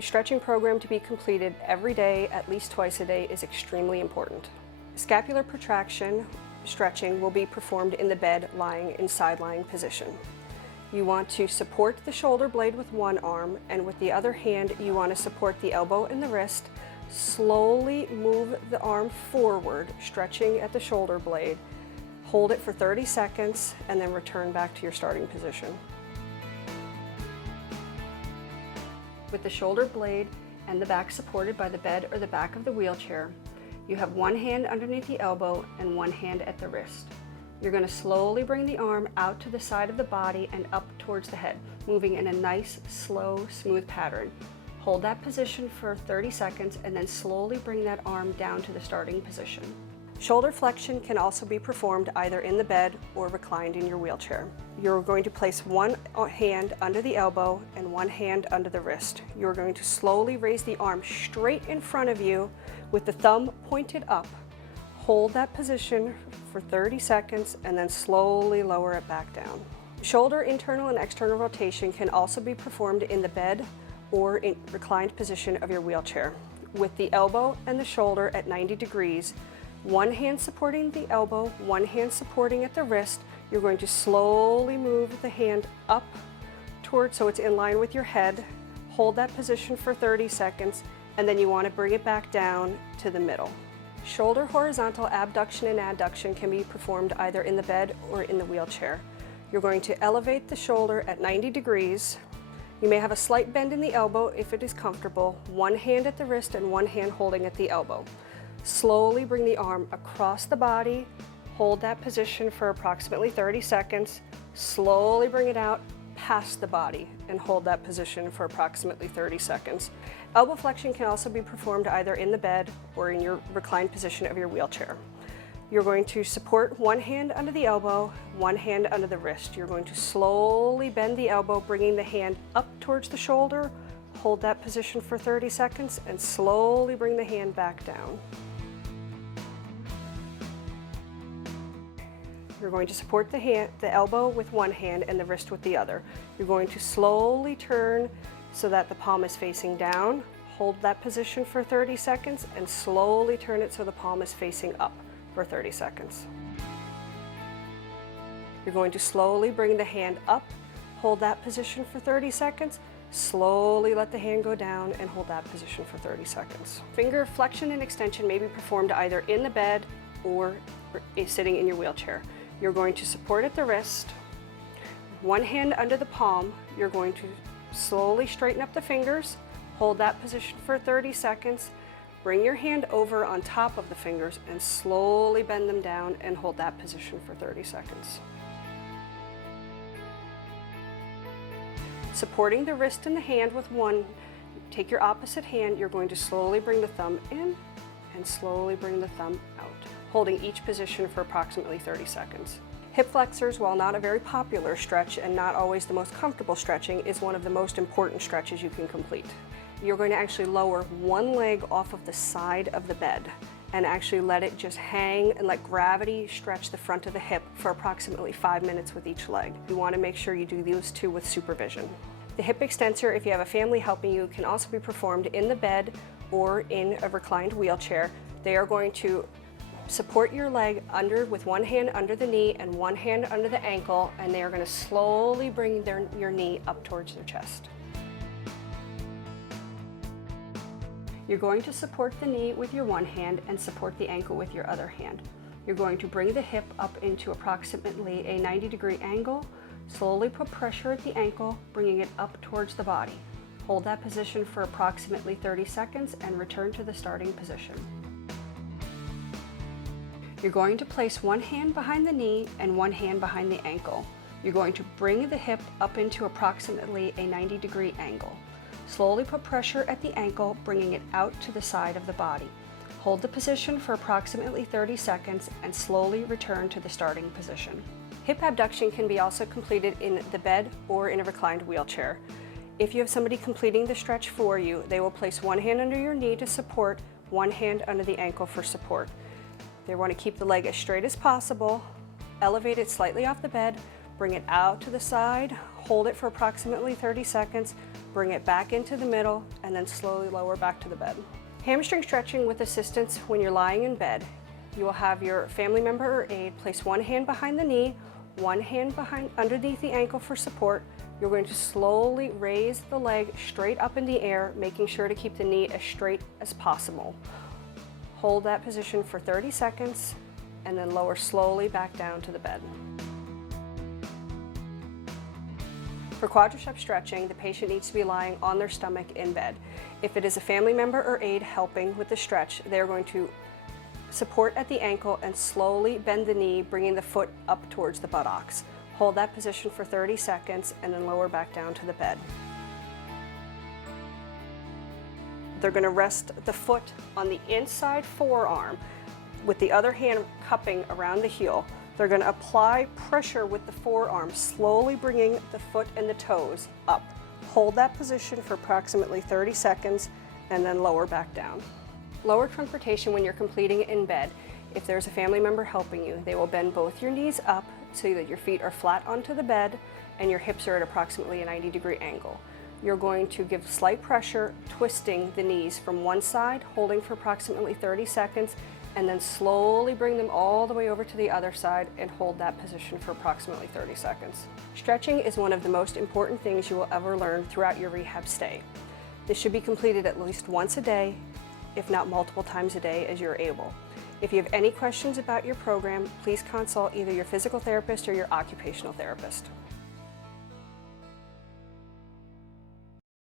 Stretching program to be completed every day, at least twice a day, is extremely important. Scapular protraction stretching will be performed in the bed lying in side lying position. You want to support the shoulder blade with one arm, and with the other hand you want to support the elbow and the wrist. Slowly move the arm forward, stretching at the shoulder blade. Hold it for 30 seconds and then return back to your starting position. With the shoulder blade and the back supported by the bed or the back of the wheelchair, you have one hand underneath the elbow and one hand at the wrist. You're going to slowly bring the arm out to the side of the body and up towards the head, moving in a nice, slow, smooth pattern. Hold that position for 30 seconds and then slowly bring that arm down to the starting position. Shoulder flexion can also be performed either in the bed or reclined in your wheelchair. You're going to place one hand under the elbow and one hand under the wrist. You're going to slowly raise the arm straight in front of you with the thumb pointed up. Hold that position for 30 seconds and then slowly lower it back down. Shoulder internal and external rotation can also be performed in the bed or in reclined position of your wheelchair. With the elbow and the shoulder at 90 degrees, one hand supporting the elbow, one hand supporting at the wrist, you're going to slowly move the hand up towards so it's in line with your head. Hold that position for 30 seconds and then you want to bring it back down to the middle. Shoulder horizontal abduction and adduction can be performed either in the bed or in the wheelchair. You're going to elevate the shoulder at 90 degrees. You may have a slight bend in the elbow if it is comfortable, one hand at the wrist and one hand holding at the elbow. Slowly bring the arm across the body, hold that position for approximately 30 seconds, slowly bring it out past the body and hold that position for approximately 30 seconds. Elbow flexion can also be performed either in the bed or in your reclined position of your wheelchair. You're going to support one hand under the elbow, one hand under the wrist. You're going to slowly bend the elbow, bringing the hand up towards the shoulder, hold that position for 30 seconds and slowly bring the hand back down. You're going to support the elbow with one hand and the wrist with the other. You're going to slowly turn so that the palm is facing down. Hold that position for 30 seconds and slowly turn it so the palm is facing up for 30 seconds. You're going to slowly bring the hand up, hold that position for 30 seconds, slowly let the hand go down and hold that position for 30 seconds. Finger flexion and extension may be performed either in the bed or sitting in your wheelchair. You're going to support at the wrist, one hand under the palm. You're going to slowly straighten up the fingers, hold that position for 30 seconds, bring your hand over on top of the fingers and slowly bend them down and hold that position for 30 seconds. Supporting the wrist and the hand with one, take your opposite hand, you're going to slowly bring the thumb in and slowly bring the thumb out, holding each position for approximately 30 seconds. Hip flexors, while not a very popular stretch and not always the most comfortable stretching, is one of the most important stretches you can complete. You're going to actually lower one leg off of the side of the bed and actually let it just hang and let gravity stretch the front of the hip for approximately 5 minutes with each leg. You want to make sure you do those two with supervision. The hip extensor, if you have a family helping you, can also be performed in the bed or in a reclined wheelchair. They are going to support your leg under with one hand under the knee and one hand under the ankle, and they are going to slowly bring your knee up towards their chest. You're going to support the knee with your one hand and support the ankle with your other hand. You're going to bring the hip up into approximately a 90-degree angle, slowly put pressure at the ankle, bringing it up towards the body. Hold that position for approximately 30 seconds and return to the starting position. You're going to place one hand behind the knee and one hand behind the ankle. You're going to bring the hip up into approximately a 90-degree angle. Slowly put pressure at the ankle, bringing it out to the side of the body. Hold the position for approximately 30 seconds and slowly return to the starting position. Hip abduction can be also completed in the bed or in a reclined wheelchair. If you have somebody completing the stretch for you, they will place one hand under your knee to support, one hand under the ankle for support. They want to keep the leg as straight as possible, elevate it slightly off the bed, bring it out to the side, Hold it for approximately 30 seconds, bring it back into the middle, and then slowly lower back to the bed. Hamstring stretching with assistance when you're lying in bed. You will have your family member or aide place one hand behind the knee, one hand underneath the ankle for support. You're going to slowly raise the leg straight up in the air, making sure to keep the knee as straight as possible. Hold that position for 30 seconds, and then lower slowly back down to the bed. For quadriceps stretching, the patient needs to be lying on their stomach in bed. If it is a family member or aide helping with the stretch, they're going to support at the ankle and slowly bend the knee, bringing the foot up towards the buttocks. Hold that position for 30 seconds and then lower back down to the bed. They're going to rest the foot on the inside forearm with the other hand cupping around the heel. They're going to apply pressure with the forearm, slowly bringing the foot and the toes up. Hold that position for approximately 30 seconds and then lower back down. Lower trunk rotation when you're completing it in bed. If there's a family member helping you, they will bend both your knees up so that your feet are flat onto the bed and your hips are at approximately a 90-degree angle. You're going to give slight pressure, twisting the knees from one side, holding for approximately 30 seconds, and then slowly bring them all the way over to the other side and hold that position for approximately 30 seconds. Stretching is one of the most important things you will ever learn throughout your rehab stay. This should be completed at least once a day, if not multiple times a day as you're able. If you have any questions about your program, please consult either your physical therapist or your occupational therapist.